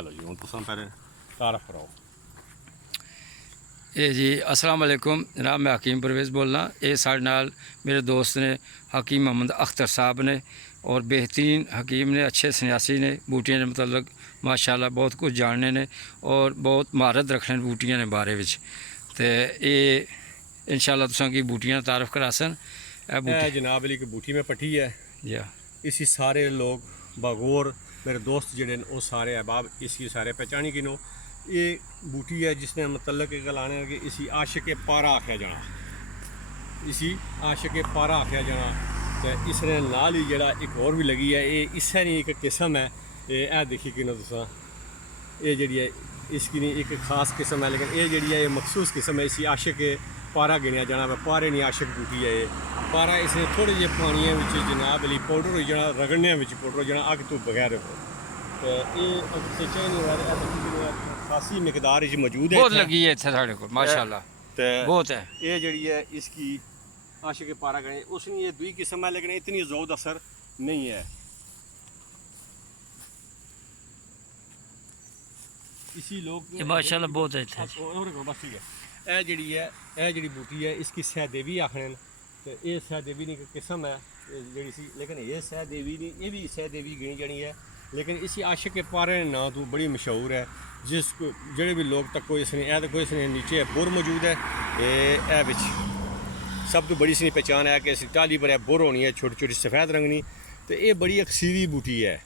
लो जी हूँ तुम पहले तारफ कराओ। ये जी अस्सलाम वालेकुम जनाब, मैं हकीम परवेज़ बोलना। ये साढ़े नाल मेरे दोस्त ने हकीम मोहम्मद अख्तर साहब ने और बेहतरीन हकीम ने, अच्छे सन्यासी ने, बूटियां ने मतलब माशाल्लाह बहुत कुछ जानने ने और बहुत महारत रखने बूटियां ने बारे विच। ते ये इंशाल्लाह तुसां की बूटियां तारफ करासन। जनाब अली की बूटी में पट्टी है जी इसी सारे लोग बागौर मेरे दोस्त जड़े वो सारे अहबाब इसी सारे पहचानी किनो। ये बूटी है जिसने मतलब के गलाने कि इसी आशिक पारा आख्या जाना, इसी आशिक पारा आख्या जाना। तो इसने नाल ही जड़ा एक और भी लगी है, ये इसे नहीं एक किस्म है। ये देखी किनो तुसा ये जी है इसकी नहीं एक खास किस्म है, लेकिन ये जी है ये मखसूस किस्म है। इसी आशिक पारा गिनिया जाना है। पारे नहीं आशिक बूटी है ये पारा। इसने थोड़े जे पानी जनाब अली पाउडर हो जाना, रगड़ने पाउडर हो जाना अग तो बगैर। तो ये सोचा नहीं हो रहा खासी मिकदार मौजूद है, बहुत लगी है इत्थे साढ़े को माशाल्लाह बहुत है। ये जी है इसकी आशिक पारा गए उसने ये दुई किस्म है, लेकिन इतनी ज़ौद असर नहीं है। इसी लोग माशाल्लाह बहुत है इत्थे। बस ठीक है। यह जी बूटी है इसकी सहदेवी आखने। तो ये सहदेवी की किस्म है जी सी, लेकिन ये सहदेवी नहीं, ये भी सहदेवी गिनी जानी है। लेकिन इसी आशिक के पारे ना तो बड़ी मशहूर है, जिसको जड़े भी लोग तक कोई इसने देखो इसने नीचे बुर मौजूद है। ये बिच सब तो बड़ी इसकी पहचान है कि इस टाली पर बुर होनी है छोटी छोटी सफ़ेद रंगनी। तो ये बड़ी अक्सीरी बूटी है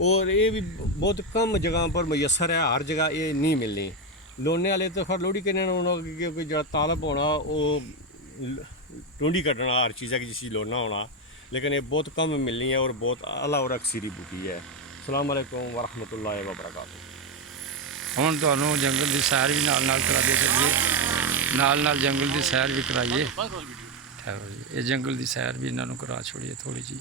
और ये भी बहुत कम जगह पर मैसर है, हर जगह ये नहीं मिलनी। लोने वाले तो फिर लोहड़ी करने क्योंकि जो तालब होना वो टूंडी कटना हर चीज़ है कि जिसी लोना होना, लेकिन ये बहुत कम मिलनी है और बहुत अला और अक्सीरी बूटी है। अस्सलाम वालेकुम वरहमतुल्लाहि वबरकातुहू। ਹੁਣ ਤੁਹਾਨੂੰ जंगल की सैर भी नाल नाल करा दे चलिए, नाल नाल जंगल की सैर भी कराइए। ये जंगल की सैर भी इन्होंने करा छोड़िए थोड़ी जी।